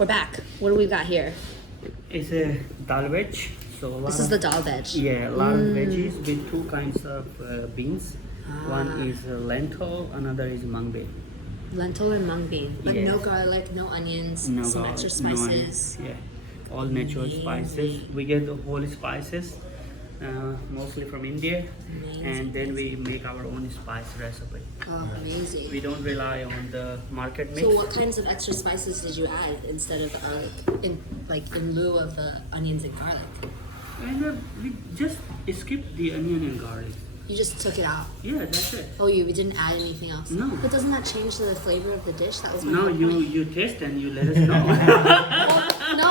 we're back. What do we got here? It's a dal veg. So This is the dal veg. Yeah, a lot of veggies with two kinds of beans. One is lentil, another is mung bean. Lentil and mung bean, but Yes. no garlic, no onions, No some garlic, extra no spices. onion. Yeah, all natural spices. We get the whole spices, mostly from India, and then we make our own spice recipe. Oh, amazing. We don't rely on the market mix. So what kinds of extra spices did you add instead of the garlic, in lieu of the onions and garlic? And we just skip the onion and garlic. You just took it out. Yeah, that's it. Oh, you didn't add anything else? No. But doesn't that change the flavor of the dish? That was my No, whole point. you taste and you let us know.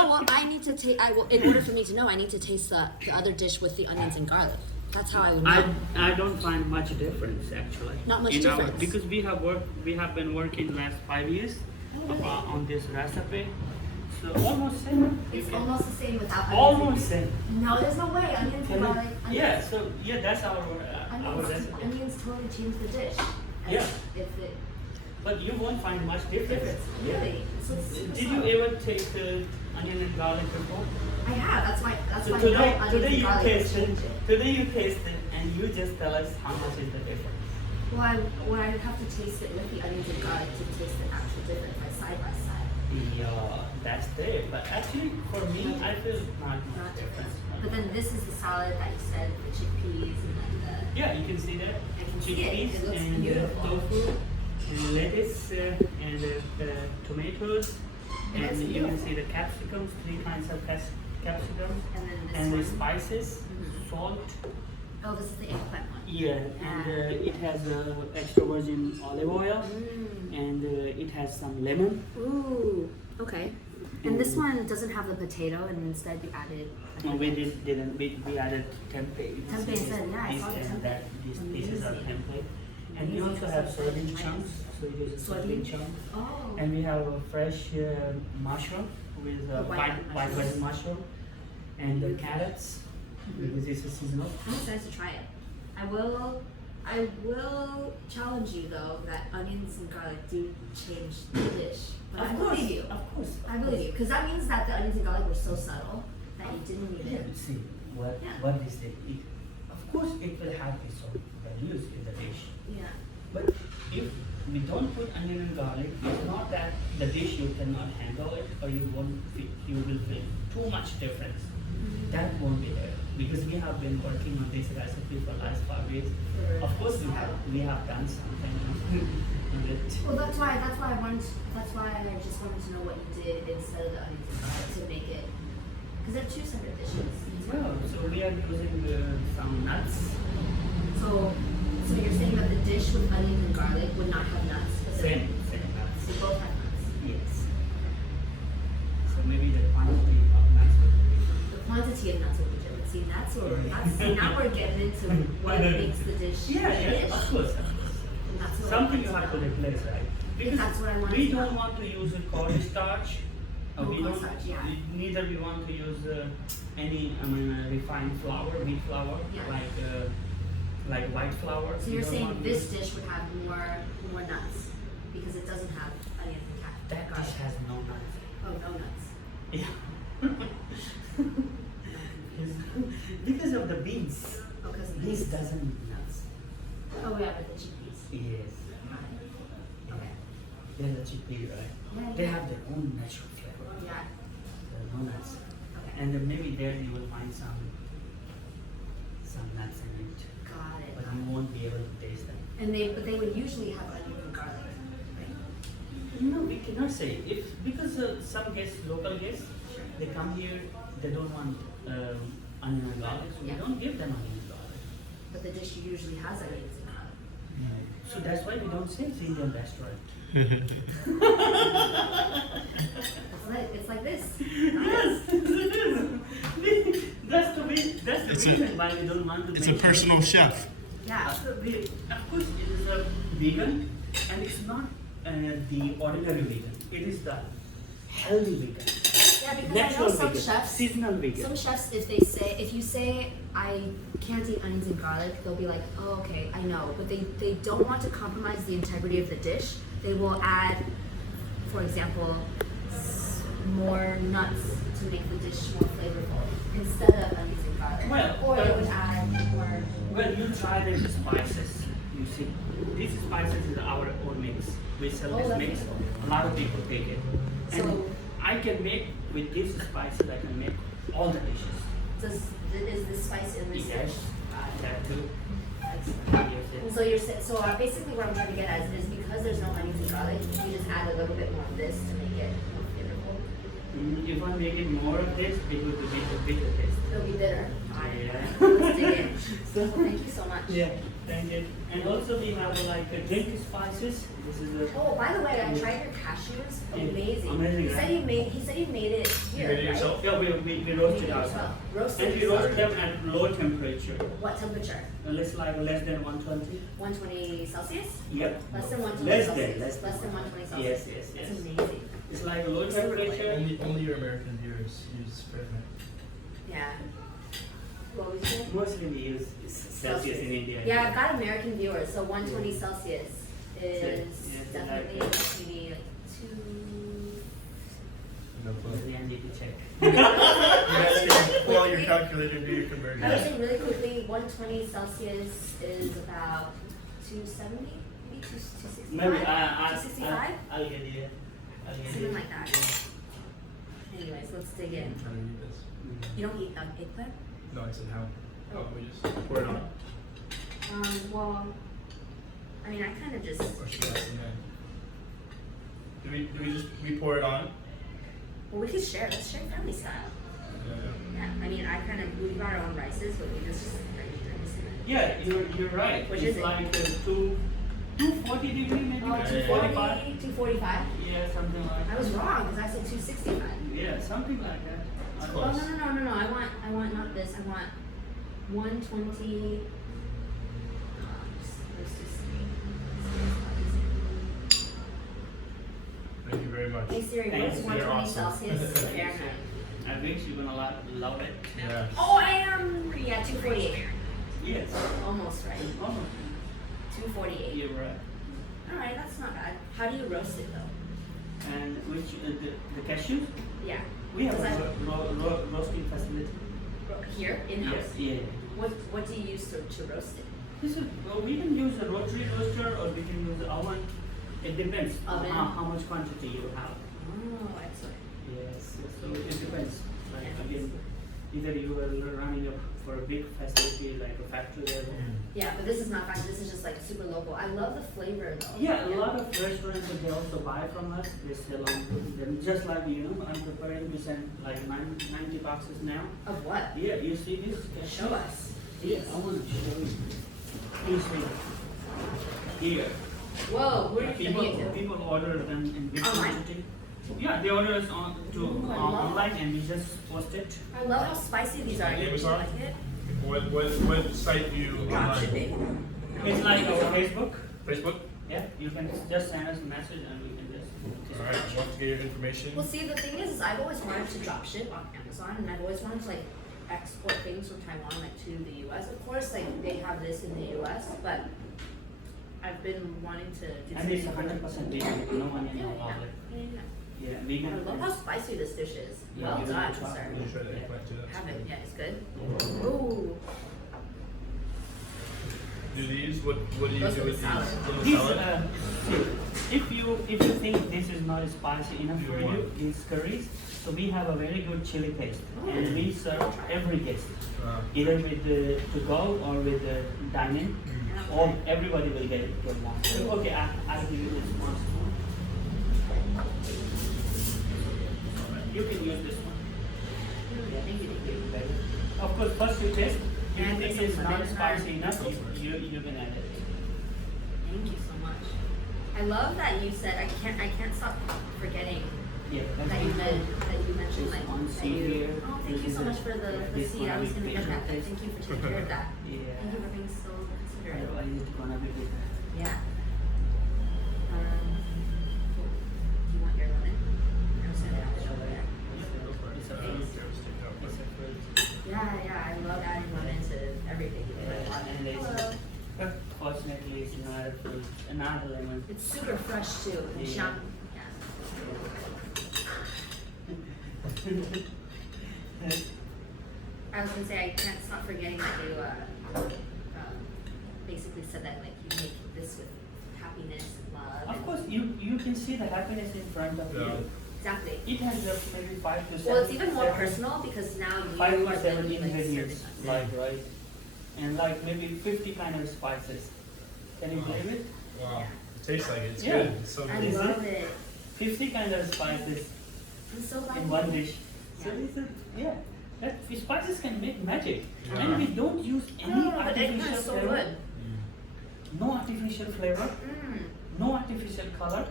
Well, I need to taste. In order for me to know, I need to taste the other dish with the onions and garlic. That's how I would know. I don't find much difference actually. Not much difference. Because we have been working last 5 years on this recipe. So almost same. It's almost the same without onions. Almost same. No, there's no way. Onions and garlic. Yeah, so that's our recipe. Onions totally change the dish. And Yeah. If it But you won't find much difference. really. So Did you ever taste onion and garlic before? I have. That's why. So I know onions today and you garlic taste it. change it. Today you taste it, and you just tell us how much is the difference. Well, I would have to taste it with the onions and garlic to taste the actual difference by side. Yeah, that's there. But actually, for me, I feel not much difference. But then this is the salad that you said, the chickpeas and then Yeah, you can see that. I can see it. Chickpeas It looks and beautiful. tofu and lettuce and tomatoes. It looks And you can beautiful. see the capsicums, 3 kinds of capsicums. And then this And the one. spices, salt. Oh, this is the eggplant one. Yeah, and it has extra virgin olive oil. Mm. And it has some lemon. Ooh. Okay. And this one doesn't have the potato, and instead you added. No, we didn't. We added tempeh. You can Tempeh see instead, yeah, I these saw the and tempeh. that. These pieces are Amazing. tempeh. And we also have soybean chunks. So it is a soybean chunk. Oh. And we have a fresh mushroom with The white white mushrooms. button mushroom. And the carrots, because it's a seasonal. I'm excited to try it. I will challenge you though that onions and garlic do change the dish. But I believe you. Of course. I believe you. Because that means that the onions and garlic were so subtle that you didn't Yeah, even. see what Yeah. what is it? Of course, it will have its own values in the dish. Yeah. But if we don't put onion and garlic, it's not that the dish you cannot handle it or you will feel too much difference. That won't be there because we have been working on this recipe for last 5 years. Of course, we have done something on it. Well, that's why I just wanted to know what you did instead of the onions and garlic to make it. Because they're two separate dishes. Well, so we are using some nuts. So you're saying that the dish with onions and garlic would not have nuts? But Same nuts. They both have nuts. Yes. So maybe the quantity of nuts will be The quantity of nuts would be different. See, now we're getting into what makes the dish a dish. of course. And that's what I Something want you to have to know. replace, right? Because That's what I want we to know. don't want to use a cornstarch. No We don't. cornstarch, yeah. Neither we want to use any refined flour, wheat flour, Yeah. like white flour. So We you're don't saying want this to- dish would have more nuts because it doesn't have onions and that dish has no nuts. Oh, no nuts. Yeah. Because of the beans. Oh, because of Beans this. doesn't need nuts. Oh, yeah, but the chickpeas. Yes. Okay. They're the chickpea, right? Yeah, They yeah. have their own natural flavor. Yeah. No nuts. Okay. And then maybe there you will find some nuts in it, Got it. but you won't be able to taste them. But they would usually have onion and garlic, right? No, we cannot say because some guests, local guests, they come here, they don't want onion and garlic, so Yeah. we don't give them onion and garlic. But the dish usually has onions and garlic. So that's why we don't say it's Indian restaurant. It's like this. Yes, it is. That's the reason why we don't want to. It's a mention- personal chef. Yeah. Of course, it is a vegan, and it's not the ordinary vegan. It is the healthy vegan, Yeah, because natural I know some vegan, chefs. seasonal vegan. Some chefs, if you say I can't eat onions and garlic, they'll be like, oh, okay, I know. But they don't want to compromise the integrity of the dish. They will add, for example, more nuts to make the dish more flavorful instead of onions and garlic. Well, or it would add more. Well, you try the spices. You see, these spices is our own mix. We sell this that's mix. cool. A lot of people take it. And So- I can make with these spices. I can make all the dishes. Is this spice in this Yes, dish? I have to. Excellent. Yes, And yes. so basically what I'm trying to get at is because there's no onions and garlic, you just add a little bit more of this to make it more flavorful. If I make it more of this, it will be a bitter taste. It'll be bitter. Yeah. Let's dig in. So- Well, thank you so much. Yeah, thank you. And also we have like dainty spices. This is a. Oh, by the way, I tried your cashews. Yeah, Amazing. amazing, He said right? he said he made it here, made it right? yourself? Yeah, we roast You it made it ourselves. yourself. Roasted And we yourself. roast them at low temperature. What temperature? Less than 120. 120 Celsius? Yep. Less than 120 Less Celsius. than, less than. Less than 120 Celsius. Yes, yes, yes. That's amazing. It's like a low temperature. Only your American viewers use Fahrenheit. Yeah. What was it? Mostly we use Celsius in India. Yeah, I've got American viewers, so 120 Celsius is Yeah, definitely like- maybe like 2. No clue. Maybe I need to check. You guys can pull out your calculator and do your I would conversion. say really quickly, 120 Celsius is about 270, maybe 265. Maybe 265? I'll get you. I'll get Something you. like that. Anyways, let's dig in. How do you eat this? You don't eat eggplant? No, I said how. Oh, we just pour it on. Well, I mean, I kind of just. Or should I ask them then? Do we just pour it on? Well, we could share. Let's share family style. Yeah. Yeah, I mean, we got our own rices, but we just Yeah, you're right. Which it's is it? like 240 degree maybe. Oh, 245. 245. Yeah, something like that. I was wrong because I said 265. Yeah, something like that. It's Oh close. no! I want not this. I want 120. Let's just see. Thank you very much. Hey Siri, Thanks, what's you're 120 awesome. Celsius Fahrenheit? I wish you're gonna love it. Yeah. Oh, I am. Yeah, 248. Yes. Almost right. Oh, 248. you're right. All right, that's not bad. How do you roast it though? And which the cashews? Yeah. We have Is that- a roasting facility. Here in house. Yeah. What do you use to roast it? This is we can use a rotary roaster or we can use the oven. It depends on Oven? how much quantity you have. Oh, excellent. Yes. So it depends. Like Yeah. again, either you are running up for a big facility like a factory level. Yeah, but this is not fast. This is just like super local. I love the flavor though. Yeah, a lot of restaurants they also buy from us. They sell on them. Just like I'm preparing to send like 90 boxes now. Of what? Yeah, you see this? Show us. Yeah, I want to show you. You see here. Whoa, where are you sending it to? People order them in big Online? quantity. Yeah, they order us Ooh, I love online and we just post it. I love how spicy these are. You Amazon? like it? What site do you Drop online? shipping. It's like our Facebook. Facebook? Yeah, you can just send us a message and we can just. Alright, I want to get your information. Well, see, the thing is I've always wanted to drop ship on Amazon, and I've always wanted to like export things from Taiwan like to the U.S. Of course, like they have this in the U.S., but I've been wanting to do And it's something. 100% vegan, no one in Yeah, the yeah, public. yeah. Yeah, I vegan. love how spicy this dish is. Yeah, Well you done, gotta try. sir. I'm gonna try the eggplant too. That's Have it. good. Yeah, it's good. Ooh. Do these? What do you Those do are with salad. these? Little This, salad? if you think this is not spicy enough for You you, these curries. So we have a very good chili paste, Oh. and we serve every guest, Uh, either with the to go or with the dining. mm. All everybody will get one. So, okay, I'll give you this one spoon. You can use this one. Yeah, thank you. Of course, first you taste. If And you think this is it's not lemon spicy lime. enough, you can add it. Thank you so much. I love that you said I can't stop forgetting Yeah, that you mentioned This like one that seed you. here, Oh, thank this you is so a- much for the this seed. one I was is gonna get that. patient Thank you for taking care of that. Yeah. Thank you for being so considerate. Otherwise it's gonna be bitter. Yeah. Cool. Do you want your lemon? I'm just gonna add it over there. It's a It's a fruit. Yeah, I love adding lemon to everything. And it's, Hello. fortunately it's not a fruit, not a lemon. It's super fresh too. Yeah. Yeah. I was gonna say I can't stop forgetting that you basically said that like you make this with happiness and love. Of and- course, you can see the happiness in front of Yeah. you. Exactly. It has maybe 5 to 7. Well, it's even more personal because now you 5 are to 7 giving, like, ingredients, certain- like right, and like maybe 50 kind of spices. Can you believe it? Wow. It tastes like it. It's Yeah. good. It's so I good. love it. 50 kind of spices I'm so glad. in you- one dish. So Yeah. it's a, yeah, that spices can make magic, Yeah. and we don't use any No, but it artificial is so flavor. good. No artificial flavor, Mm. no artificial color,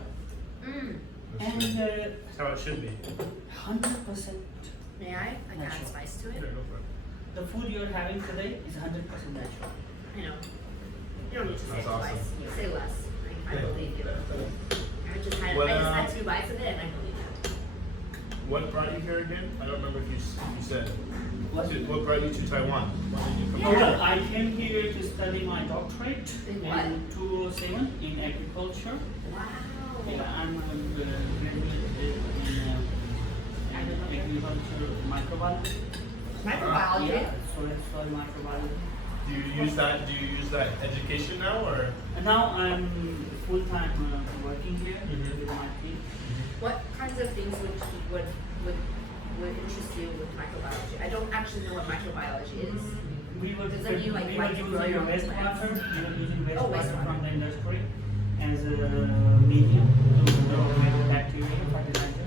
Mm. and That's how it should be. 100%. May I? Like add Natural. spice to Yeah, it? go for it. The food you're having today is 100% natural. I know. You don't need to say That's it twice. awesome. Say less. I believe you. I just had What, I just had 2 bites of it and I believe you. What brought you here again? I don't remember if you said. What? What brought you to Taiwan? Why did you come Oh, here? well, I came here to study my doctorate In what? 2007 in agriculture. Wow. Yeah, I'm graduated in agriculture microbiology. Microbiology. Yeah, soil microbiology. Do you use that? Do you use that education now, or? And now I'm full time working here Mhm. with my team. What kinds of things would interest you with microbiology? I don't actually know what microbiology is. We were, Does that mean, like, we why were you using grow your own wastewater. plants? We were using Oh, wastewater wastewater. from the industry as a medium to grow bacteria, fertilizer.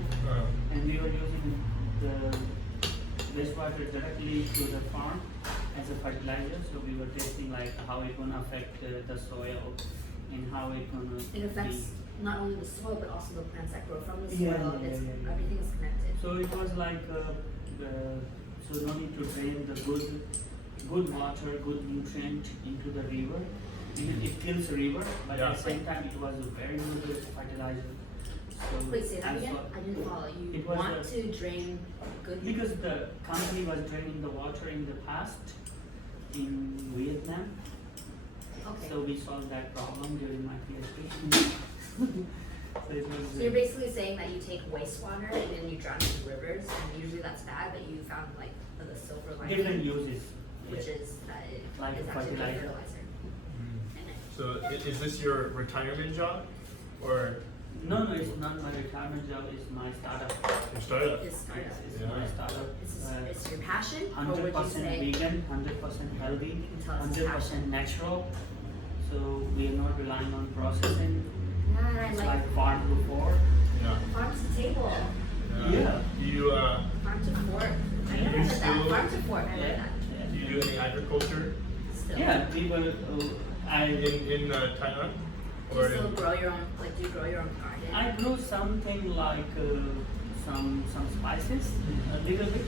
And we were using the wastewater directly to the farm as a fertilizer. So we were testing like how it gonna affect the soil and how it gonna It affects be. not only the soil but also the plants that grow from the Yeah, soil. yeah, It's yeah. everything is connected. So it was like so no need to drain the good water, good nutrient into the river. Even it kills the river, but Yeah. at the same time it was a very good fertilizer. So Wait, say that I again? saw- I didn't follow. You It was want a- to drain good Because the company was draining the water in the past in Vietnam, Okay. so we solved that problem during my PhD. So it was. So you're basically saying that you take wastewater and then you drown it in rivers, and usually that's bad, but you found like the silver lining, different uses. which Yeah. is that it Like is actually good fertilizer. fertilizer. And it- So is this your retirement job, or No, it's not my retirement job. It's my startup. your startup? It's startup. It's Yeah. my startup. It's your passion, or would you 100% say? vegan, 100% healthy, Can tell us 100% natural. So we are not relying on processing. Yeah, I It's like like farm to fork. Yeah. farm to table, Yeah. Do you farm to fork. I You never heard that. still- Farm to fork. I Yeah. like that. do you do any agriculture Still. Yeah, we were. in Tainan, Do or you still in, grow your own? Like, do you grow your own garden? I grew something like some spices, a little bit,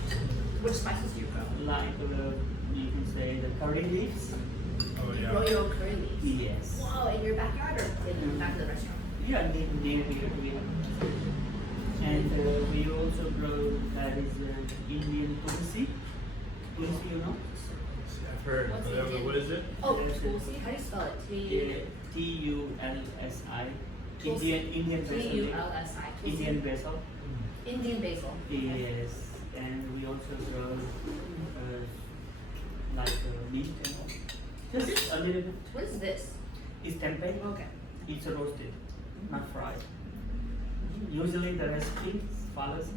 Which spices do you grow? like you can say the curry leaves. oh You yeah. grow your own curry leaves. Yes. Whoa, in your backyard or in the back of the restaurant? Yeah, near here we have. And we also grow that is Indian tulsi. Tulsi, you know? I've heard. What's But Indian? what is it? Oh, tulsi. How do you spell it? Tulsi. Tulsi. Indian basil. Tulsi. Indian basil. Indian basil. Yes, and we also grow like meat. Just a little bit. What is this? It's tempeh. Okay. It's roasted, not fried. Usually the recipe follows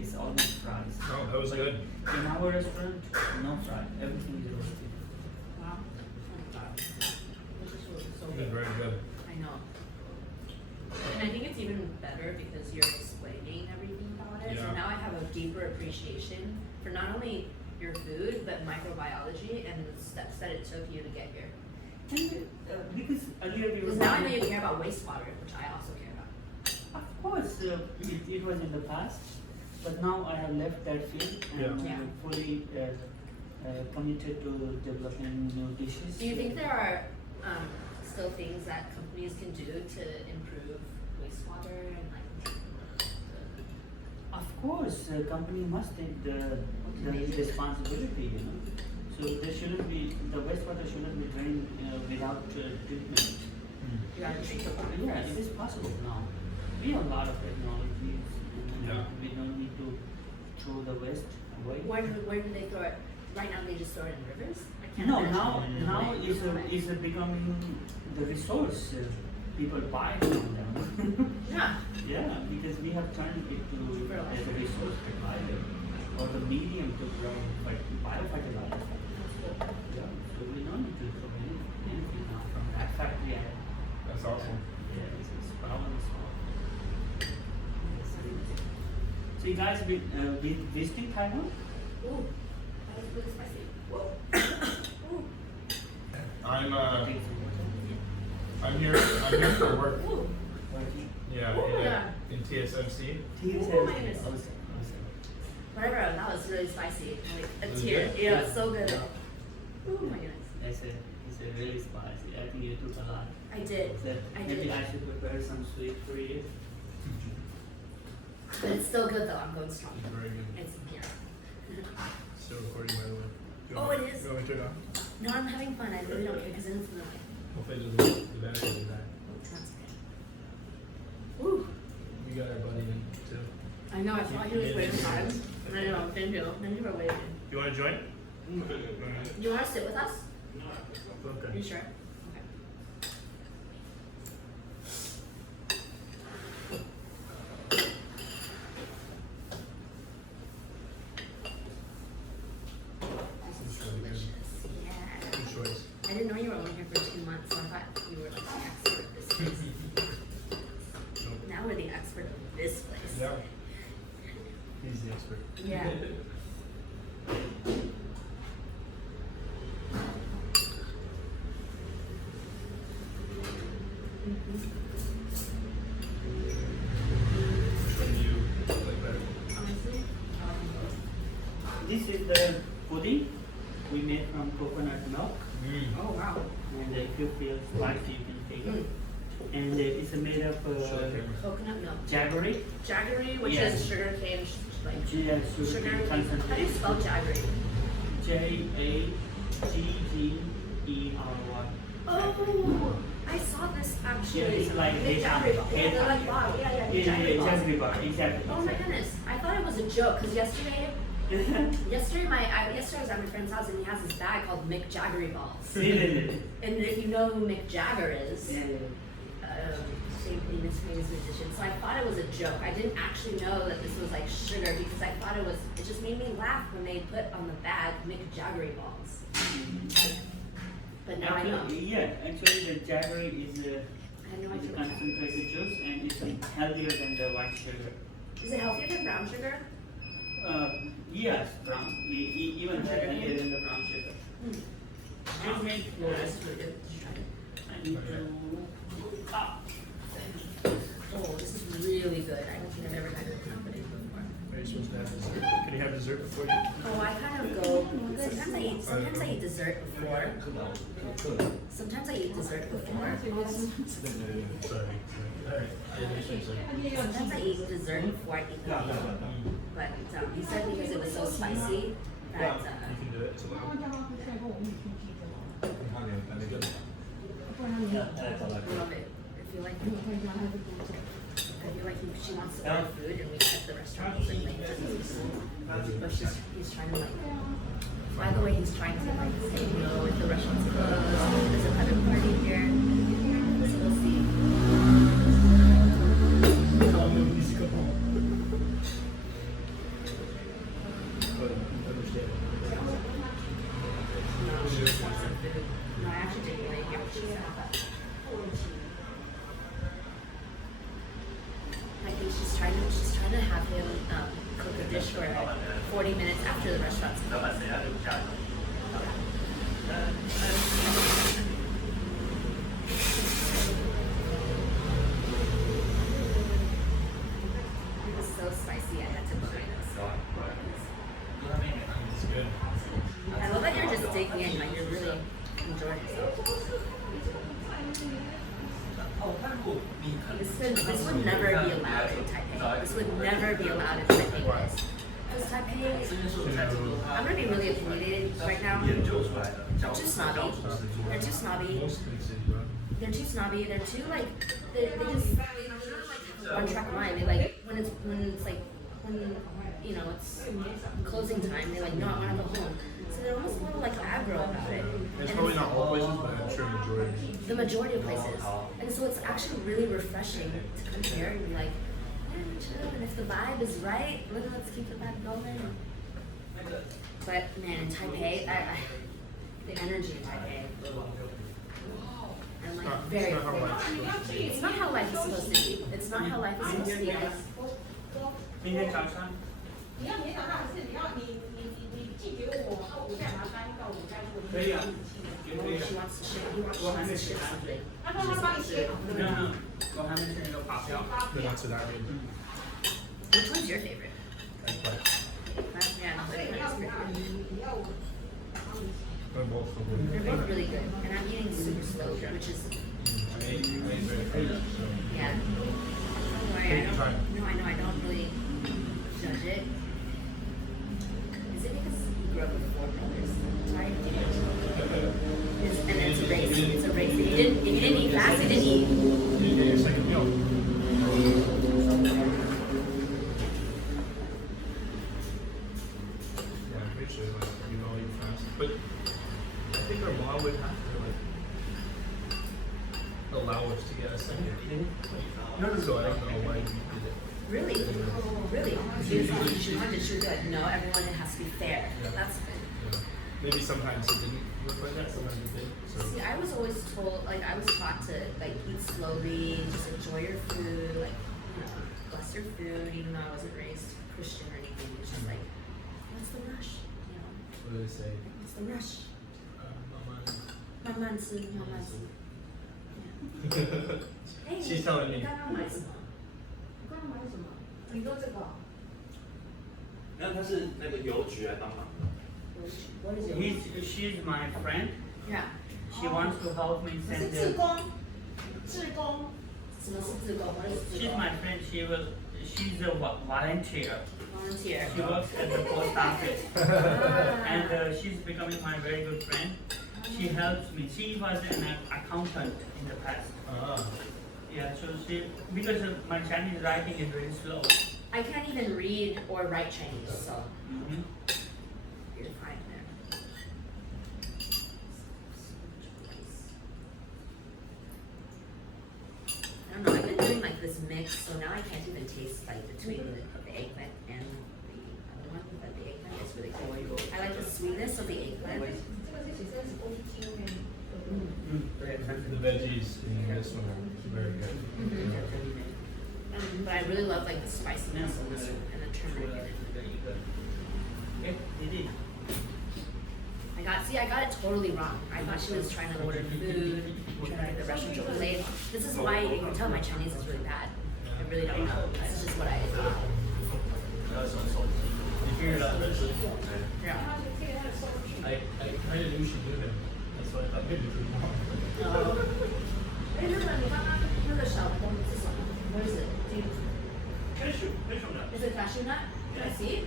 is almost fried. Oh, that was good. In our restaurant, no fried. Everything is roasted. Wow. This is so It's good. very good. I know. And I think it's even better because you're explaining everything about it. So Yeah. now I have a deeper appreciation for not only your food, but microbiology and the steps that it took you to get here. And because earlier we Because were now I know you care about wastewater, which I also care about. Of course, it was in the past, but now I have left that field and Yeah. fully committed to developing new dishes. Do you think there are still things that companies can do to improve wastewater and like? Of course, a company must take the responsibility, you know. So there shouldn't be, the wastewater shouldn't be drained without treatment. You gotta treat the water. Yeah, it is possible now. We have a lot of technologies. And Yeah. we don't need to throw the west way. Where do they throw it? Right now they just throw it in rivers? I can't No, imagine. now is becoming the resource. People buy from them. Yeah. Yeah, because we have turned it to as a resource fertilizer or the medium to grow biofertilizer. Yeah, so we don't need to throw anything now from that factory. That's awesome. Yeah, it's problem solved. So you guys been visiting Taiwan? Ooh, that was really spicy. Whoa. Ooh. I'm here for work. Ooh. Yeah, Yeah. in TSMC. Oh my goodness. Whatever, that was really spicy. Like a Was it tear. good? Yeah, it's so good. Yeah. Oh my goodness. It's really spicy. I think you took a lot. I did. So I maybe did. I should prepare some sweet for you. But it's still good though. I'm going strong. It's very good. It's here. Still recording, by the way. You Oh, want it me- is? You want me to turn it on? No, I'm having fun. I really don't care because then it's annoying. Hopefully it doesn't do that or do that. That's good. Woo. We got our buddy in too. I know. I thought he was waiting time. I know. Thank you. Thank you for waiting. You want to join? Do you want to sit with us? Are Okay. you sure? Okay. This is delicious. Yeah. Good choice. I didn't know you were only here for 2 months, so I thought you were like the expert of this place. Nope. Now we're the expert of this place. Yeah. He's the expert. Yeah. Which one do you like better? Honestly, This is the pudding we made from coconut milk. oh wow. And if you feel spicy, you can take Mm. it. And it's made of Show the camera. Coconut milk. jaggery. Jaggery, which Yes. is sugar cane, like Yeah, sugar. sugar How do you concentrate. spell jaggery? Jaggery. Oh, I saw this actually. Yeah, it's like Big jaggery bar. Yeah, they're like wow. Yeah, Yeah, jaggery balls. jaggery bar, exactly. Oh my goodness, I thought it was a joke because yesterday I was at my friend's house and he has this bag called Mick Jaggery balls. Yeah. And if you know who Mick Jagger is, Yeah. famous musician. So I thought it was a joke. I didn't actually know that this was like sugar because I thought it just made me laugh when they put on the bag Mick Jaggery balls. But now I know. Actually the jaggery is I had no a idea what Jaggery concentrated juice and it's healthier than the white sugar. was. Is it healthier than brown sugar? Yes, brown. Even healthier than the brown sugar. Mm. Excuse me. Oh, this is really good. Did you try it? I need to. Oh, this is really good. I don't think I've ever had coconut pudding before. Are you supposed to have dessert? Can you have dessert before you? Oh, I kind of go. Sometimes I eat dessert before. Sometimes I eat dessert before. Sorry. Alright. I didn't think so. Sometimes I eat dessert before I eat the meal. But he said because it was so spicy that You can do it. It's allowed. I love it. I feel like she wants to order food and we kept the restaurant open late. But he's trying to like. By the way, he's trying to like say no if the restaurant's closed. There's a private party here. So we'll see. No, she just wants some food. No, I actually didn't really hear what she said. I think she's trying to have him cook a dish for her 40 minutes after the restaurant's closed. It was so spicy, I had to buy this. It's good. I love that you're just digging in, like you're really enjoying yourself. This would never be allowed in Taipei. This would never be allowed in Taipei. Because Taipei, I'm gonna be really opinionated right now. They're too snobby. They're too snobby. Most big city, bro. They're too snobby. They're too like they just one track mind. They like when it's like when it's closing time, they're like, no, I want to go home. So they're almost a little like aggro about it. It's And probably not all places, but I'm sure majority. the majority of places. And so it's actually really refreshing to come here and be like, yeah, chill. And if the vibe is right, let's keep the vibe going. But man, in Taipei, the energy in Taipei, I'm like very afraid. It's not how life is supposed to be. It's not how life is supposed to be. 明天早上。你要明天早上是你拒绝我，我干嘛搬到我家做？可以啊，也 Oh, 可以啊 she。wants to ship. He wants 我还 to 没 ship 写完， something. 他说他帮你写好了。没有，我还没写那个发票。 They're not to that good. Which one's your favorite? Yeah, They're both so they're good. both really good. And I'm eating super slow, which is I ate very quick, so. yeah. Don't worry, Take your I time. don't. No, I know. I don't really judge it. Is it because you grew up with 4 brothers? Right? And it's a race. It's a race. If you didn't eat fast, you didn't eat. You get your second meal. Yeah, I'm pretty sure like you know you fast. But I think our mom would have to like allow us to get a second meal. So I don't know why you did it. Really? Really? She wanted to be like, no, everyone has to be fair. Yeah. That's good. Yeah. Maybe sometimes it didn't work like that, sometimes it did. So See, I was always told, like, I was taught to, like, eat slowly, just enjoy your food, like, bless your food, even though I wasn't raised Christian or anything. It's just like, what's the rush? what do they say? What's the rush? Mama. 慢慢吃，慢慢吃。Hey, She's telling me. 你刚刚买什么？你刚刚买什么？你说这个？那他是那个邮局来帮忙的。 What is it? She's my friend. Yeah. She wants to help me 是 send 志 the. 工，志工。什么是自工？ What is 自 She's 工 my friend. She's a volunteer. Volunteer. She works at the post office, and she's becoming my very good friend. She helps me. She was an accountant in the past. Yeah, so because my Chinese writing is very slow. I can't even read or write Chinese, so Mhm. you're fine there. I don't know, I've been doing like this mix, so now I can't even taste like between the eggplant and the other one, but the eggplant is really cool. I like the sweetness of the eggplant. 这个是写真是欧精诶。 The veggies in this one are very good. But I really love like the spiciness of this one and the turmeric in it. Yeah, it is. I got it totally wrong. I thought she was trying to order food, trying to get the restaurant to plate. This is why you can tell my Chinese is really bad. I really don't know. This is just what I thought. You figured out this? Yeah. 他就可以他的收据。 I kind of knew she knew him. That's why I thought maybe it was mom. 哎，日本，你刚刚那个小东西是什么？What is it? Is it cashew nut? Can I see?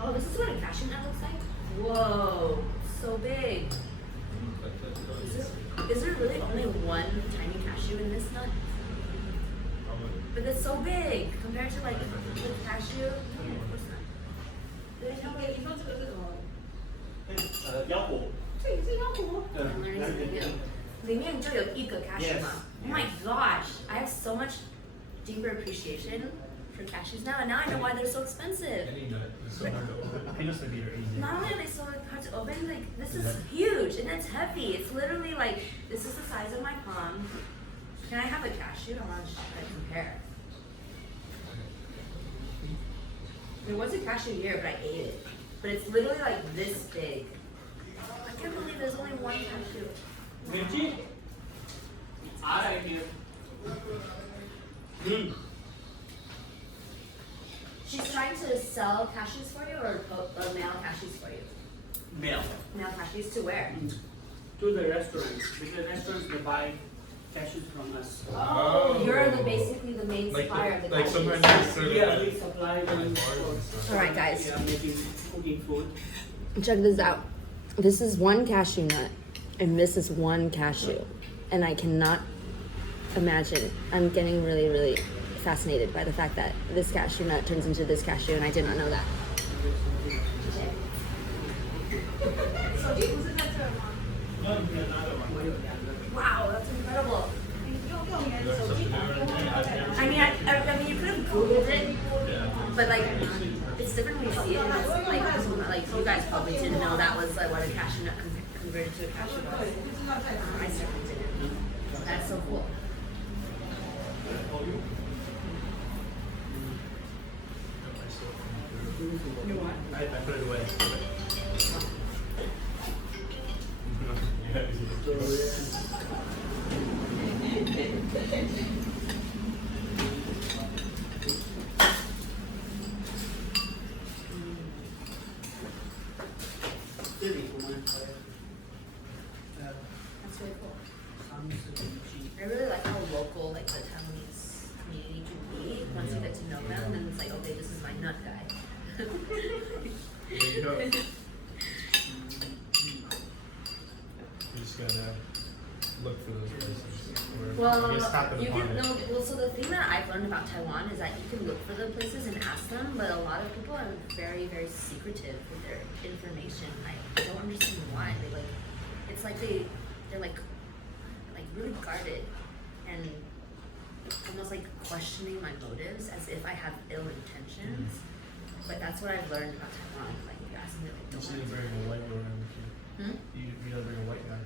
Oh, this is what a cashew nut looks like? Whoa, so big. Is there really only one tiny cashew in this nut? But it's so big compared to like the cashew. Yeah, of course not. 对，小伟，你说这个是什么？腰果。这也是腰果。 I'm learning something new. 里面就有一个 cashew 嘛 Oh my gosh, I have so much deeper appreciation for cashews now, and now I know why they're so expensive. Any nut is so hard to open. Peanut butter are easy. Not only are they so hard to open, like this is huge and it's heavy. It's literally like this is the size of my palm. Can I have a cashew? I want to compare. There was a cashew here, but I ate it. But it's literally like this big. I can't believe there's only one cashew. Mirchi? I like it. She's trying to sell cashews for you or mail cashews for you? Mail. Mail cashews to where? To the restaurants, because restaurants they buy cashews from us. Oh, you're basically the main Like, supplier of the like cashews. sometimes they serve Yeah, it we at supply them. bars. All right, guys. Yeah, making cooking food. Check this out. This is one cashew nut, and this is one cashew. And I cannot imagine. I'm getting really, really fascinated by the fact that this cashew nut turns into this cashew, and I did not know that. 手机不是在这吗？ Wow, that's incredible. 用你的手机打电话在哪？ I mean, you could have Googled it, but like, it's different when you see it. And it's like you guys probably didn't know that was like what a cashew nut converted to a cashew 对， was. 不知道在哪 I 里。 certainly didn't. That's so cool. I put it away. That's really cool. I really like how local like the Taiwanese community can be. Once you get to know them, then it's like, okay, this is my nut guy. There you go. You just gotta look for those places. Where Well, I guess happen you upon can it. no. Well, so the thing that I've learned about Taiwan is that you can look for the places and ask them, but a lot of people are very, very secretive with their information. I don't understand why. They like, it's like they're like really guarded and almost like questioning my motives as if I have ill intentions. But that's what I've learned about Taiwan. Like, if you ask me, like, You don't should want bring a white guy around with you. Hmm? You gotta bring a white guy.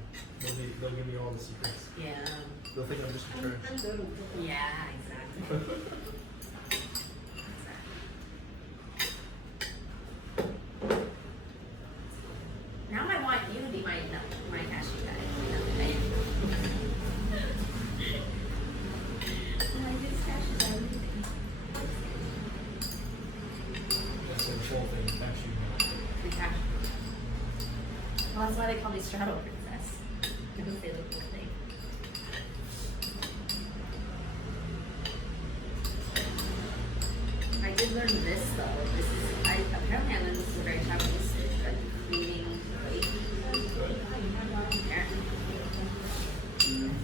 They'll give me all the secrets. Yeah. They'll think I'm just a tourist. Yeah, exactly. Now I want you to be my cashew guy. Like these cashews are amazing. That's the whole thing. Actually, The cashews. Well, that's why they call me straddle princess. Because they look cool thing. I did learn this though. Apparently I learned this is a very Taiwanese dish, like cleaning plate. Apparently.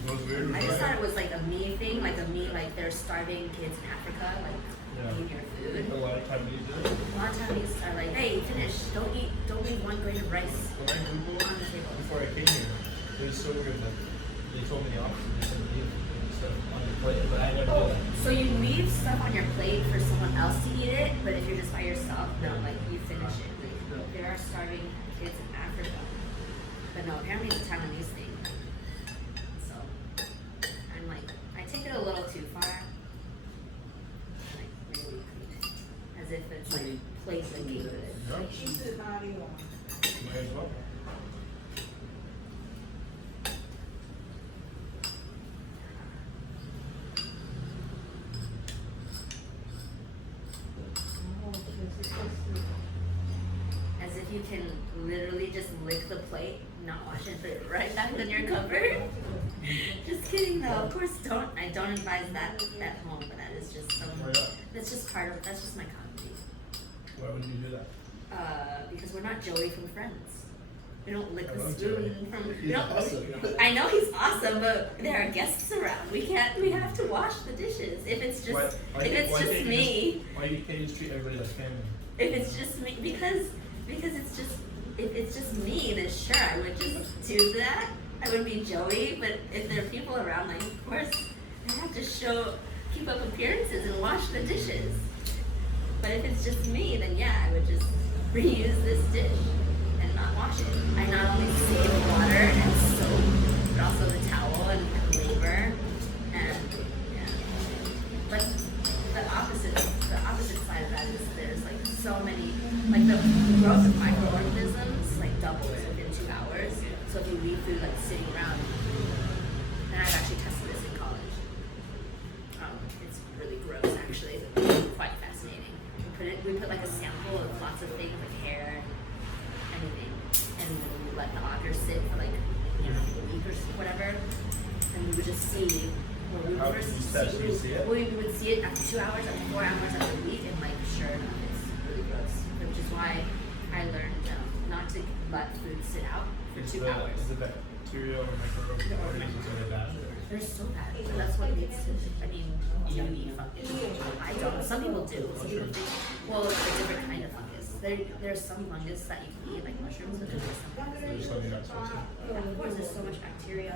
was weird. I just thought it was like a me thing, like they're starving kids in Africa, like eating your food. A lot of Taiwanese do it. A lot of Taiwanese are like, hey, finish, don't leave one grain of rice When I Googled on the table. before I came here, it was so weird that they told me the opposite. They said leave stuff on your plate, but I never did that. So you leave stuff on your plate for someone else to eat it, but if you're just by yourself, no, like you finish it. Like, there are starving kids in Africa. But no, apparently it's a Taiwanese thing. So I'm like, I take it a little too far. Like really, as if it's like plate licking good. 一四八六。 Might as well. As if you can literally just lick the plate, not wash it, and put it right back in your cupboard. Just kidding though. Of course, I don't advise that at home, but that is just some. Why not? That's just that's just my comedy. Why would you do that? Because we're not Joey from Friends. We don't lick I the love spoon Joey. from. He's We don't, awesome. I know he's awesome, but there are guests around. We have to wash the dishes. If it's just Why if it's can't just you me. Why you can't you just treat everybody like family? If it's just me, because it's just if it's just me, then sure I would just do that. I would be Joey, but if there are people around, like of course I have to keep up appearances and wash the dishes. But if it's just me, then yeah, I would just reuse this dish and not wash it. I not only save water and soap, but also the towel and labor and yeah. But the opposite side of that is there's like so many, like the growth of microorganisms like doubles within 2 hours. So if you leave food like sitting around, and I've actually tested this in college. It's really gross actually, but quite fascinating. We put like a sample of lots of things like hair and anything, and then we let the agar sit for like a week or whatever, and we would just see. Well, we would How first can you test? Can you see it? we would see it after 2 hours, after 4 hours, after a week, and like sure enough, it's really gross. Which is why I learned not to let food sit out for 2 hours. Is the bacterial or microorganisms really bad? They're so bad. But that's what leads to, I mean, you eat fungus. I don't. Some people do. Some people think, well, it's a different kind of fungus. There's some fungus that you can eat, like mushrooms, but there's some fungus that you Just something that's supposed to. yeah, of course, there's so much bacteria.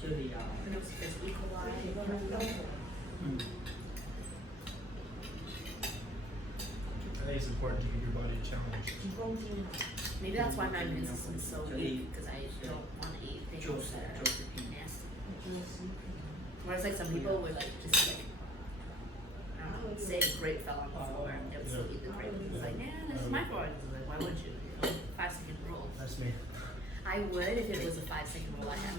这里啊， Who knows if there's E. coli? 嗯， I think it's important to give your body a challenge. Maybe that's why my immune system is so weak, because I don't want to eat things 就是 that 就 are 是平 nasty. Whereas like some people would like just like, I don't know, say a grape fell on the floor and they would still eat the grape. It's like, man, this is microorganisms. Like, why would you? You know, 5-second rule. That's me. I would if it was a 5-second rule. I have.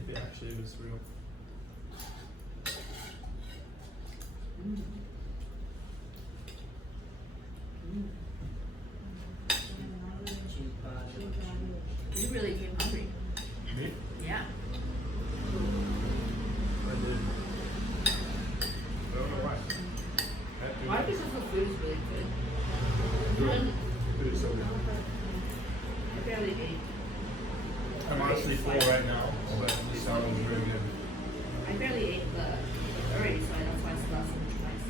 If it actually was real. Mm. Mm. 七八九 You really came hungry. Me? Yeah. I did. I don't know why. I have to Why? do Because the food is really good. that. Food is so good. I barely ate. I'm honestly full right now, but this sound was very good. I barely ate the curry, so that's why I still have so much rice.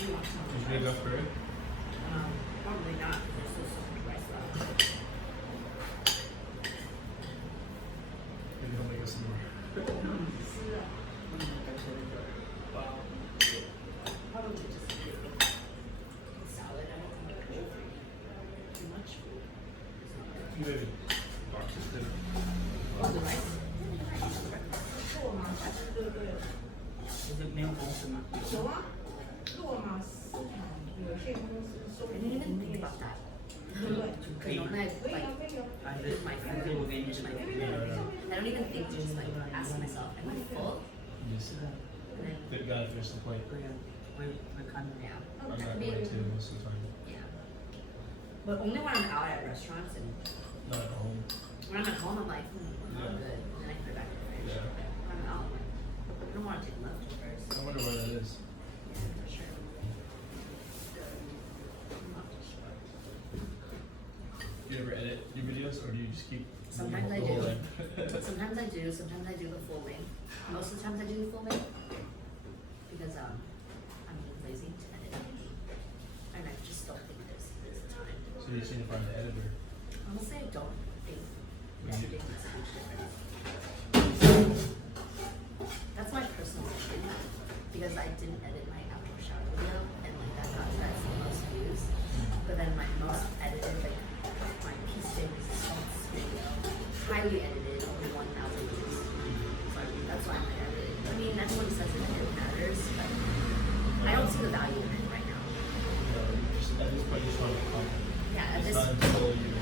You want some Did you get enough curry? Probably not. There's still so much rice left. Maybe he'll make us some more. Probably just salad. I don't think I could eat too much food. Maybe. Boxes dinner. Oh, the rice? 就是没有公司嘛。有啊，洛马斯坦有限公司收 I 购 didn't even think about that. 对不对？ I don't like, 可以啊， like 可以啊。 I just my friend will get into my I don't even think to just like ask myself, am I full? Yes. And then, They've got to finish the plate. 对呀，会看的。 yeah. I'm I not mean, going to most of the time. yeah. But only when I'm out at restaurants and Not at home. when I'm at home, I'm like, I'm Yeah. good. And then I put it back in the fridge. Yeah. When I'm out, I'm like, I don't want to take leftovers. I wonder why that is. Yeah, for sure. I'm not too sure. You ever edit your videos, or do you just keep? Sometimes I the whole do. length? Sometimes I do. Sometimes I do the full length. Most of the times I do the full length because I'm lazy to edit, and I just don't think there's time. So you just need to find the editor. Honestly, I don't think editing makes a huge difference. That's my personal opinion because I didn't edit my outdoor shower video and like that's the most views. But then my most edited, like my Peace Day results video, highly edited, only 1,000 views. So that's why I'm like, I mean, everyone says it matters, but I don't see the value in it right now. Just at this point, you just want to comment. Yeah, at It's this, not until you.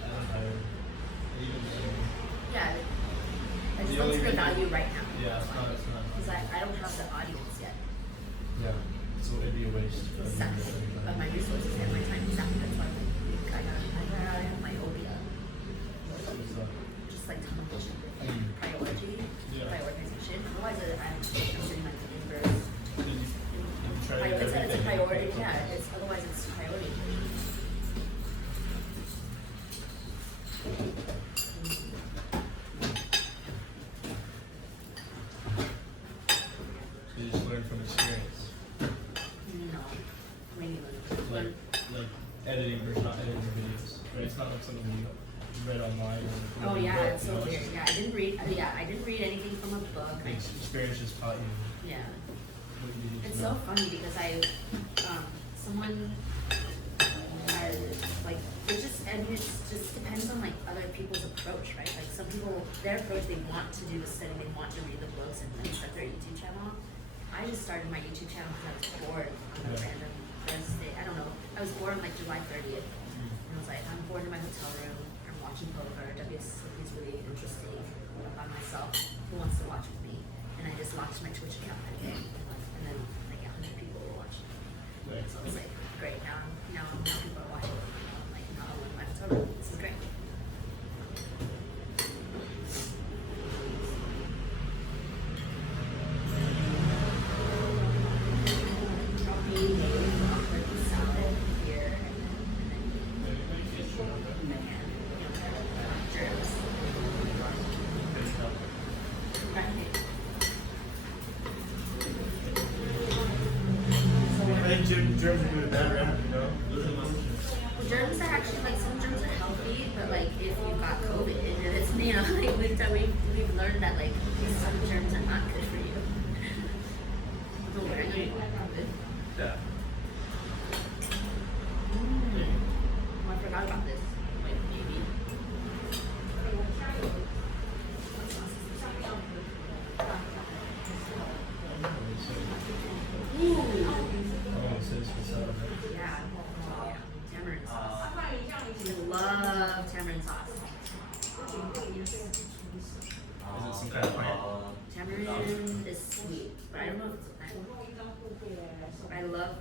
I don't know. Even. yeah, I just The don't only see the reason- value right now. Yeah, it's not. It's not. Because I don't have the audience yet. Yeah. So it'd be a waste. For Exactly. Of my resources and my time. Exactly. That's why I gotta have my OBA. Just like tunnel vision. Priority. Yeah. Prioritization. Otherwise, I'm doing my papers. It's a priority. Yeah. It's otherwise it's priority. So you just learn from experience. No. Maybe Like editing versus not editing videos. Right? It's not like something you read online or. Oh yeah, book, it's you so know, weird. Yeah, I didn't read. I didn't read anything from a book. Experience just taught you Yeah. what you need to It's know. so funny because someone had, like, it just, I mean, it just depends on, like, other people's approach, right? Like, some people, their approach, they want to do the study, they want to read the books and then start their YouTube channel. I just started my YouTube channel because I was bored on a Yeah. random Thursday. I don't know. I was bored on, like, July 30th. And I was like, I'm bored in my hotel room. I'm watching poker. WSOP is really interesting. I'm by myself. Who wants to watch with me? And I just launched my Twitch account that day. And then like 100 people were watching. Right. So I was like, great, now people are watching. I'm like, not alone in my hotel room. This is great. bad, you know? Well, germs are actually like some germs are healthy, but like if you got COVID, and it's like we've learned that like some germs are not good for you. So where are you? COVID? Yeah. Oh, I forgot about this. Like maybe. Ooh. Oh, it says for salad. Yeah. Tamarind sauce. I love tamarind sauce. Is it some kind of plant? Tamarind is sweet, but I don't know if it's a plant. I love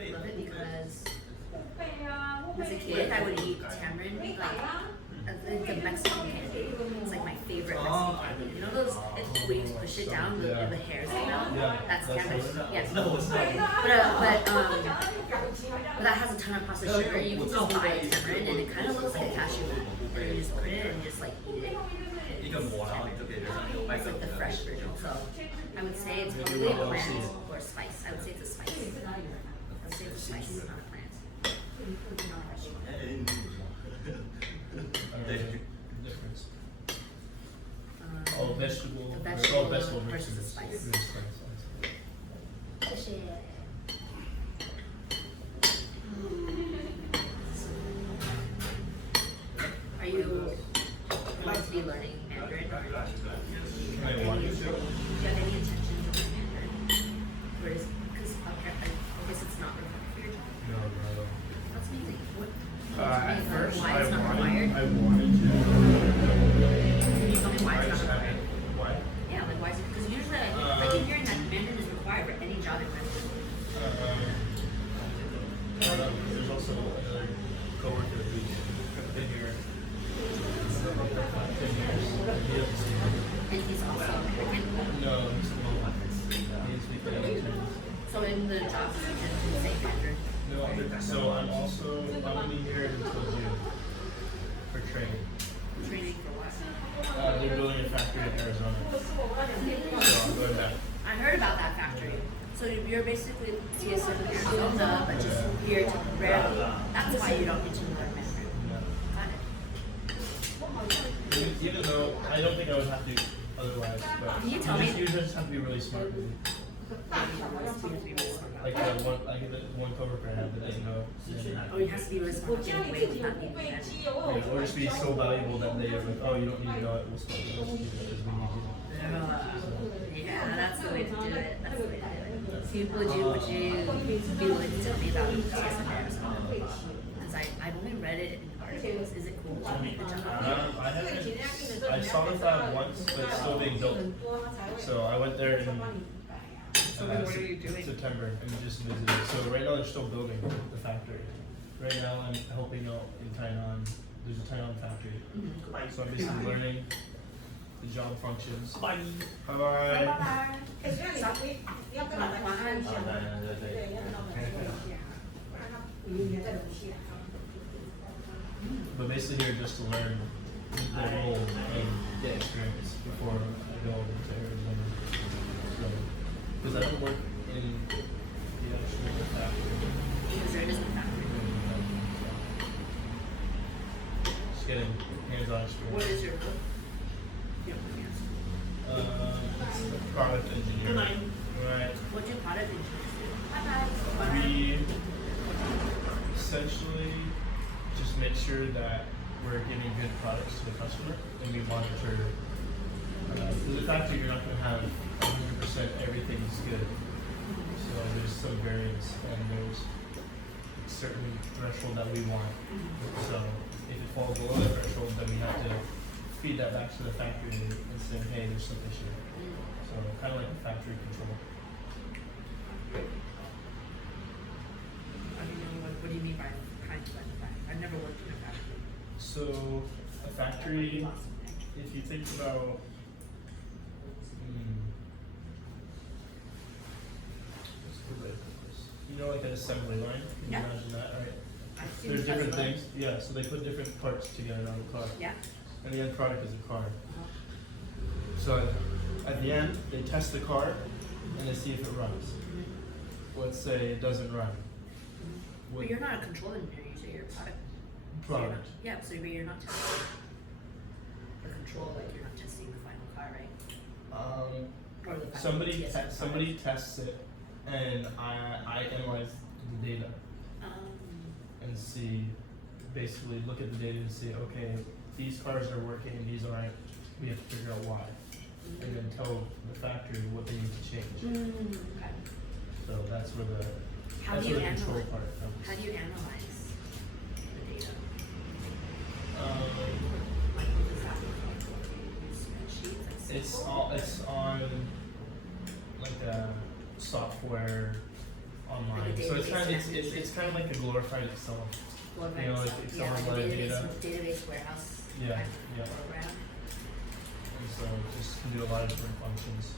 it because as a kid I would eat tamarind like the Mexican candy. It's like my favorite Mexican candy. You know those when you push it down, the hairs come out? That's tamarind. Yes. But that has a ton of processed sugar. You can just buy tamarind and it kind of looks like a cashew nut. And then you just put it and you just like eat it. It's like the fresh version. So I would say it's probably a plant or a spice. I would say it's a spice. I would say it's a spice, not a plant. Not a vegetable. Difference. Um, Vegetable. a vegetable Vegetable versus a spice. Are you going to be learning Mandarin? I want you to. Do you have any intentions of learning Mandarin? Or is because I guess it's not required for your job. No. That's amazing. What? At first, why it's not required? I wanted to. Can you tell me why it's not required? Why? Yeah, like why is it? Because usually I keep hearing that Mandarin is required for any job in Mandarin. There's also another coworker who's been here 10 years. He hasn't seen me. And he's also American. No, he's the one. He's speaking other terms. So in the job description, it would say Mandarin. No, so I'm only here until June for training. Training for what? They're building a factory in Arizona. So I'm going back. I heard about that factory. So you're basically TSM in Arizona, but just here temporarily. That's why you don't get to learn Mandarin. Got it. Even though I don't think I would have to otherwise, but Can you tell me- you just have to be really smart with it. Like the one coworker I have that doesn't know. Oh, it has to be really smart to get away with not needing Mandarin. Yeah, or just be so valuable that they are like, oh, you don't need to know it. We'll still do it because we need you. Yeah, that's the way to do it. That's the way to do it. So would you be willing to tell me about TSM Arizona? Because I've only read it in articles. Is it cool? Do you make the job? I saw the fab once, but it's still being built. So I went there in what are you doing? September and just visited. So right now they're still building the factory. Right now I'm helping out in Tainan. There's a Tainan factory. So I'm basically learning the job functions. Bye. Bye. But basically here just to learn the role and get experience before I go over to Arizona. So, because I don't work in the actual factory. Because there is no factory. Just getting hands-on experience. What is your book? You don't want me asking. It's the product engineer. Right. What do product engineers do? Bye-bye. We essentially just make sure that we're giving good products to the customer and we monitor. In the factory, you're not going to have 100% everything is good. So there's some variance and there's a certain threshold that we want. So if it falls below the threshold, then we have to feed that back to the factory and say, hey, there's some issue. So kind of like a factory control. I don't know, what do you mean by kind of like that? I've never worked in a factory. So a factory, if you think about, what's the way to put this? You know, like an assembly line. Can Yeah. you imagine that, right? I've seen There's different Tesla. things. Yeah. So they put different parts together on the car, Yeah. and the end product is a car. So at the end, they test the car and they see if it runs. Let's say it doesn't run. But you're not a control engineer, you say you're a product. So you're not, Product. yeah, so you're not testing the control, like you're not testing the final car, right? Or the final TSM Somebody tests it, and I analyze the data and see, basically look at the data and see, okay, these cars are working and these aren't. We have to figure out why, and then tell the factory what they need to change. Okay. So that's where the How that's do you where the control analyze? part comes. How do you analyze the data? Like what does that look like? Use spreadsheets, like SQL? It's on like a software online. Like a So it's kind of database it's kind of like a glorified Excel. Well, You know, like yeah, Excel like a online database, data. database warehouse Yeah, kind yeah. of program. And so just can do a lot of different functions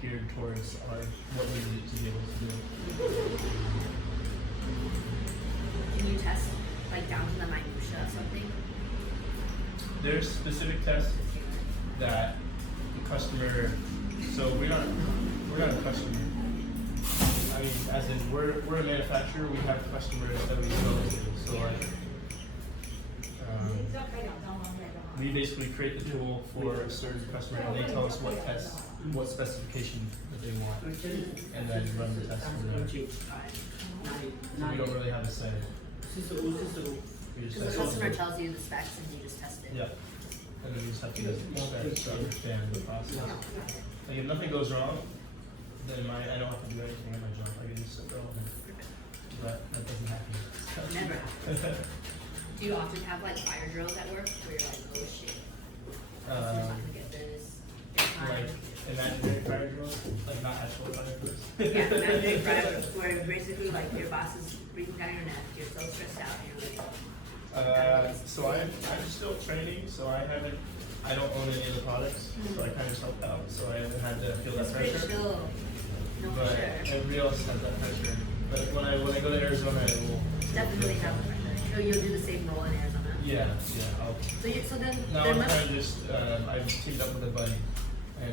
geared towards what we need to be able to do. Can you test like down to the minutia of something? There's specific tests that the customer. So we're not a customer. I mean, as in we're a manufacturer. We have customers that we sell to. So like. 你只要开2张方面就好。 We basically create the tool for a certain customer, and they tell us what tests, what specification that they want, and then run the test from there. So we don't really have a say. We just Because the test customer it. tells you the specs and you just test it. Yeah. And then we just have to test it to understand the process. Like if nothing goes wrong, then I don't have to do anything in my job. I can just sit there all day. But that doesn't happen. Never happens. Do you often have like fire drills at work where you're like, oh shit, customer's not gonna get this, get time. Like imaginary fire drills, like not actual fire drills. Yeah, imaginary fire drills where basically like your boss is breathing down your neck, you're so stressed out, and you're like, So I'm still training, so I don't own any of the products, so I kind of just help out, so I haven't had to feel that it's pretty pressure. chill. No But pressure. everybody else has that pressure. But when I go to Arizona, I will. Definitely have the pressure. So you'll do the same role in Arizona? Yeah. I'll, So then now there I'm must kind of just I've teamed up with a buddy, and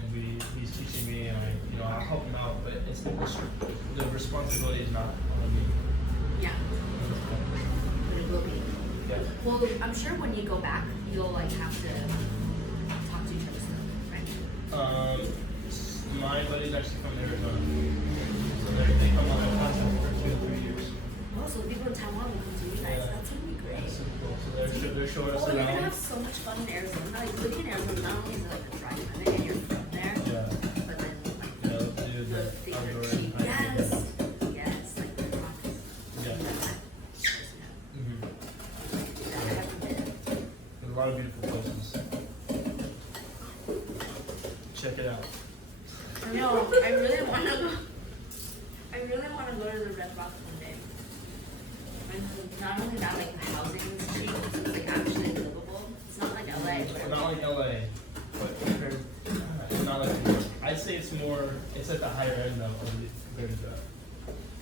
he's teaching me, and I'll help him out, but it's the responsibility is not on me. yeah, but it will be. Yeah. Well, I'm sure when you go back, you'll like have to talk to each other still, right? My buddy's actually from Arizona, so they come on a contract for 2 to 3 years. Oh, so people in Taiwan will come to you guys. Yeah. That's gonna be great. That's super cool. So they're showing us Oh, you're gonna around. have so much fun in Arizona. Like living in Arizona, not only is it like a dry climate and you're from there, Yeah. but then like Yeah, let's do the the things outdoor are cheap. and hiking. Yes, like the rocks. Yeah. Mm-hmm. I haven't been. There's a lot of beautiful places. Check it out. No, I really want to go. I really want to go to the Red Rock one day. And not only that, like the housing is cheap, so it's like actually livable. It's not like LA. But Not like LA, but compared, not like. I'd say it's more. It's at the higher end though, compared to that.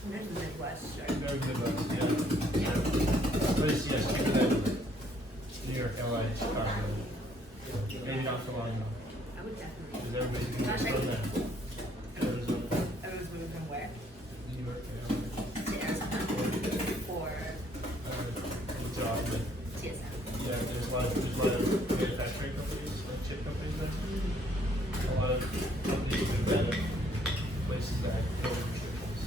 compared to the Midwest, sure. Very good ones, yeah. But it's cheaper than New York, LA, Chicago. Maybe not for long enough, I would definitely. because everybody's moving Not from sure. there. Arizona, Everyone's moving from where? New York, To Arizona? For job, but TSM. yeah, there's a lot of manufacturing companies, like chip companies there. A lot of companies move out of places that go with restrictions.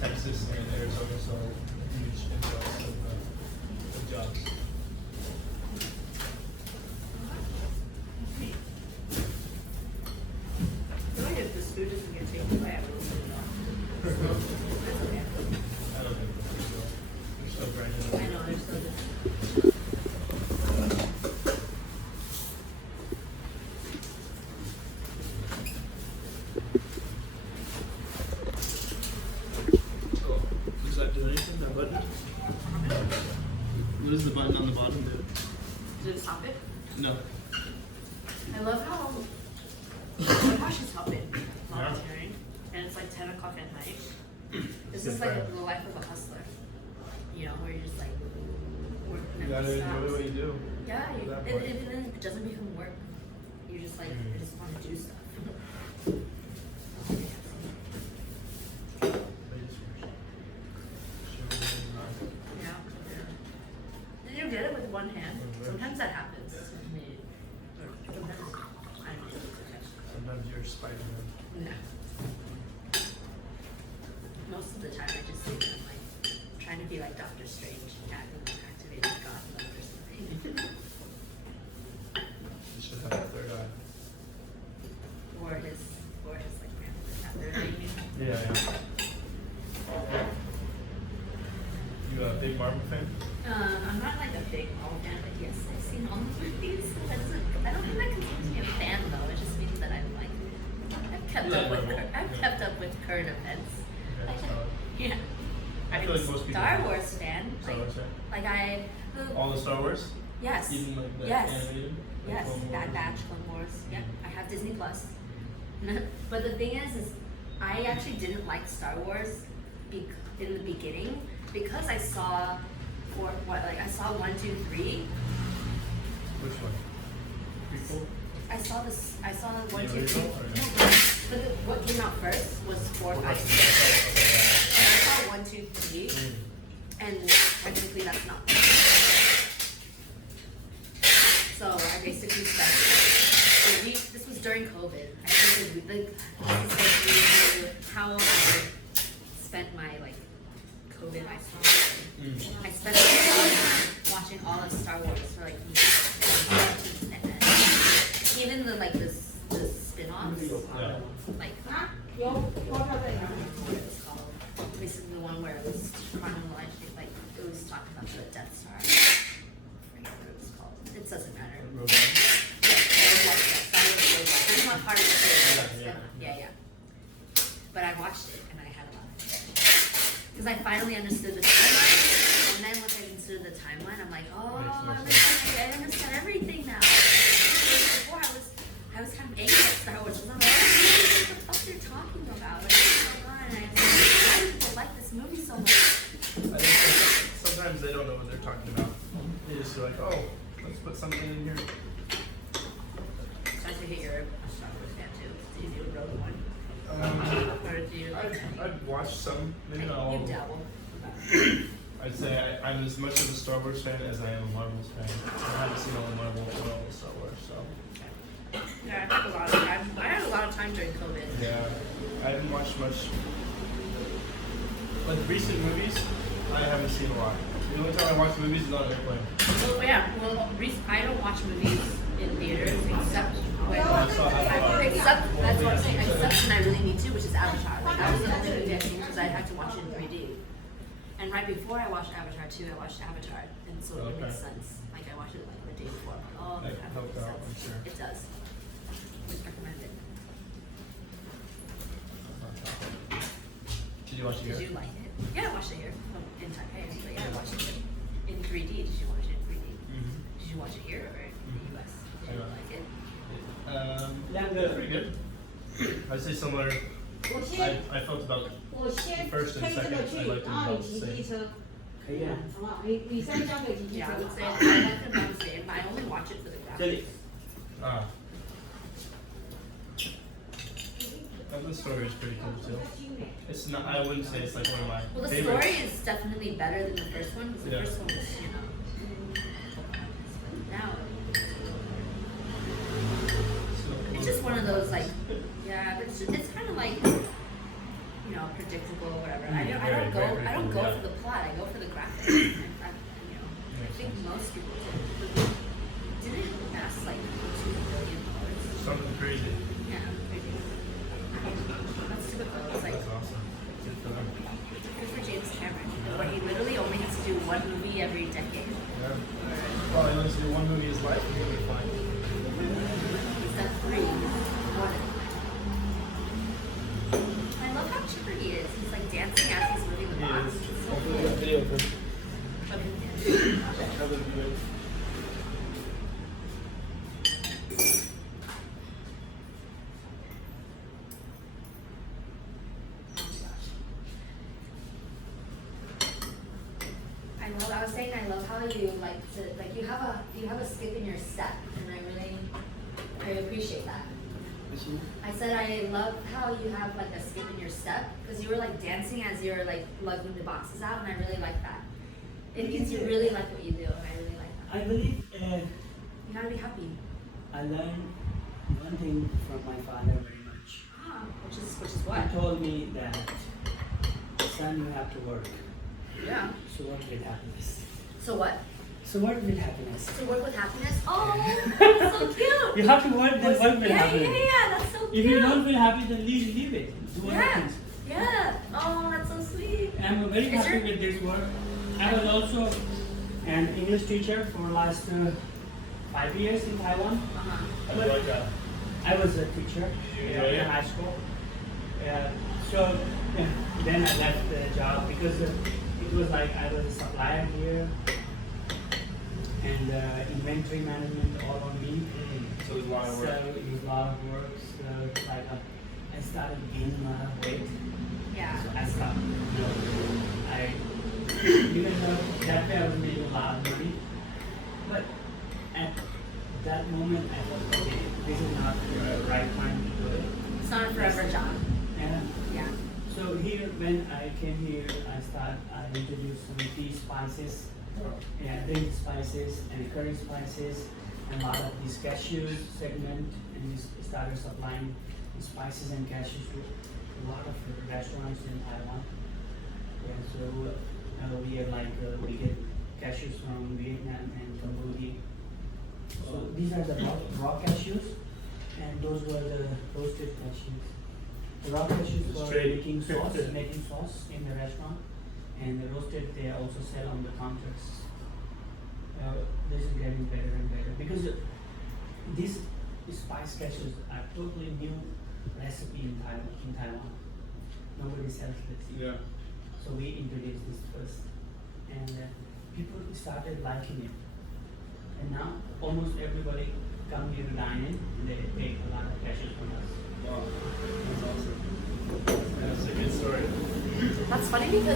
Texas and Arizona saw a huge influx of jobs. I feel like if this food doesn't get taken away, I will put it off. That's okay. I don't think so. They're still grinding. I know, they're so good. Cool. Does that do anything, that button? What does the button on the bottom do? Does it stop it? No. I love how she's helping volunteering, and it's like 10 o'clock at night. This is like the life of a hustler, you know, where you're just like, work You never gotta enjoy stops. what you do. Yeah, That and part. then it doesn't become work. You just like, you just want to do stuff. But sometimes that happens. Sometimes I'm able to catch. Sometimes you're Spider-Man. No. Most of the time I just think I'm like trying to be like Doctor Strange, activating God mode or something. You should have a third eye. or his like grandmother. Yeah. You a big Marvel fan? I'm not like a big Marvel fan, but yes, I've seen all the movies. I don't think that considers me a fan though. It just means that I've kept up with kept up with current events. Yeah, Like, solid. yeah. I feel like most people Star do. Wars fan. Star Wars fan? All the Star Wars? Yes. Even like the Yes. animated? Like Yes, Clone Bad Wars? Batch, Clone Wars. Yep, I have Disney Plus. But the thing is I actually didn't like Star Wars in the beginning because I saw I saw 1, 2, 3. Which one? Prequel? I saw 1, 2, 3. original or no? But what came out first was 4, 5, 6. And I saw 1, 2, 3, and technically that's not. So I basically spent. This was during COVID. I think this is how I spent my COVID isolation. I spent watching all of Star Wars for even the spin-offs. Yeah. Like 有多少个人？ what it's called. Basically the one where it was chronological, like it was talking about the Death Star. I forget what it was called. It doesn't matter. Rogue One? It's not part of the series. Yeah. Yeah. But I watched it and I had a lot of fun. Because I finally understood the timeline. And then once I understood the timeline, I'm like, oh, I understand everything now. Before I was kind of angry at Star Wars. I'm like, what the fuck you're talking about? Like, what's going on? And I was like, why do people like this movie so much? I think sometimes they don't know what they're talking about. They just are like, oh, let's put something in here. So I take it you're a Star Wars fan too. Do you do Rogue One? Or do you I'd watch some, maybe not all. You dabble. I'd say I'm as much of a Star Wars fan as I am a Marvel's fan. I haven't seen all the Marvel or all the Star Wars, so. Yeah, I took a lot of time. I had a lot of time during COVID. Yeah, I haven't watched much. Like recent movies, I haven't seen a lot. The only time I watch movies is on an airplane. Well, yeah. Well, I don't watch movies in theaters except when except that's what I'm saying. Except when I really need to, which is Avatar. Like that was the only movie I seen because I had to watch it in 3D. And right before I watched Avatar 2, I watched Avatar, and so it makes sense. Like I watched it like the day before. I'm like, oh, That that helped makes out, I'm sense. sure. It does. Just recommend it. Did you watch it Did here? you like it? Yeah, I watched it here in Taipei. But yeah, I watched it in 3D. Did you watch it in 3D? Mm-hmm. Did you watch it here or in the US? Did you like it? Pretty good. I'd say similar. 我先 I felt about 我先 first and 推这 second. 个 I 去， liked them 然后 about 你 the 骑机 same. 车，可以啊。好不好？你三交给骑机 Yeah, 车 I would 好 say 不 I 好？ like them about the same, but I only watch it for the 这 graphics. 里 Ah. The story is pretty cool too. It's not. I wouldn't say it's like one of my Well, the favorites. story is definitely better than the first one because the Yeah. first one was, but now it's just one of those like, yeah, but it's kind of like, predictable or whatever. I don't Very, go, very, very I don't cool, go yeah. for the plot. I go for the graphics. I think most people do. Didn't it amass like $2 billion? Something crazy. Yeah, crazy. That's typical. It's like. That's awesome. Good for them. Good for James Cameron, where he literally only has to do one movie every decade. Yeah. Well, he only has to do one movie in his life, and he'll be fine. He's done 3. One. I love how chipper he is. He's like dancing as he's moving the He box. is. It's so Hopefully cool. that video of him. Of him dancing. That would be good. I was saying I love how you like to you have a skip in your step, and I appreciate that. I said I love how you have like a skip in your step because you were like dancing as you're like lugging the boxes out, and I really like that. It means you really like what you do, and I really like that. I believe gotta be happy. I learned one thing from my father very much. Which is what? He told me that, son, you have to work. Yeah. So work with happiness. So what? So work with happiness. To work with happiness? Oh, That's so cute. You have to work, then work with Yeah, happiness. that's so cute. If you don't feel happy, then leave it. Do other Yeah. things. Yeah. Oh, that's so sweet. I'm very Is happy your- with this work. I was also an English teacher for last 5 years in Taiwan. Uh-huh. How do you like that? I was a teacher You in enjoy it? high school. So then I left the job because it was like I was a supplier here and inventory management all on me. So there's a lot of So work. it was a lot of work. So it's like I started gaining a lot of weight. Yeah. So I stopped. Even though that way I was making a lot of money, but at that moment I thought, okay, this is not the right time to do it. It's not a forever job. And Yeah. so here, when I came here, I introduced some tea spices, drink spices and curry spices, and a lot of these cashews segment, and we started supplying spices and cashews to a lot of restaurants in Taiwan. And so we are like we get cashews from Vietnam and Cambodia. So these are the raw cashews, and those were the roasted cashews. The raw cashews were Straight. making sauce in the restaurant, and the roasted they also sell on the counters. This is getting better and better because these spice cashews are totally new recipe in Taiwan. Nobody sells this. Yeah. So we introduced this first, and people started liking it. And now almost everybody come here to dine in, and they take a lot of cashews from us. Wow. That's awesome. That's a good story. That's funny because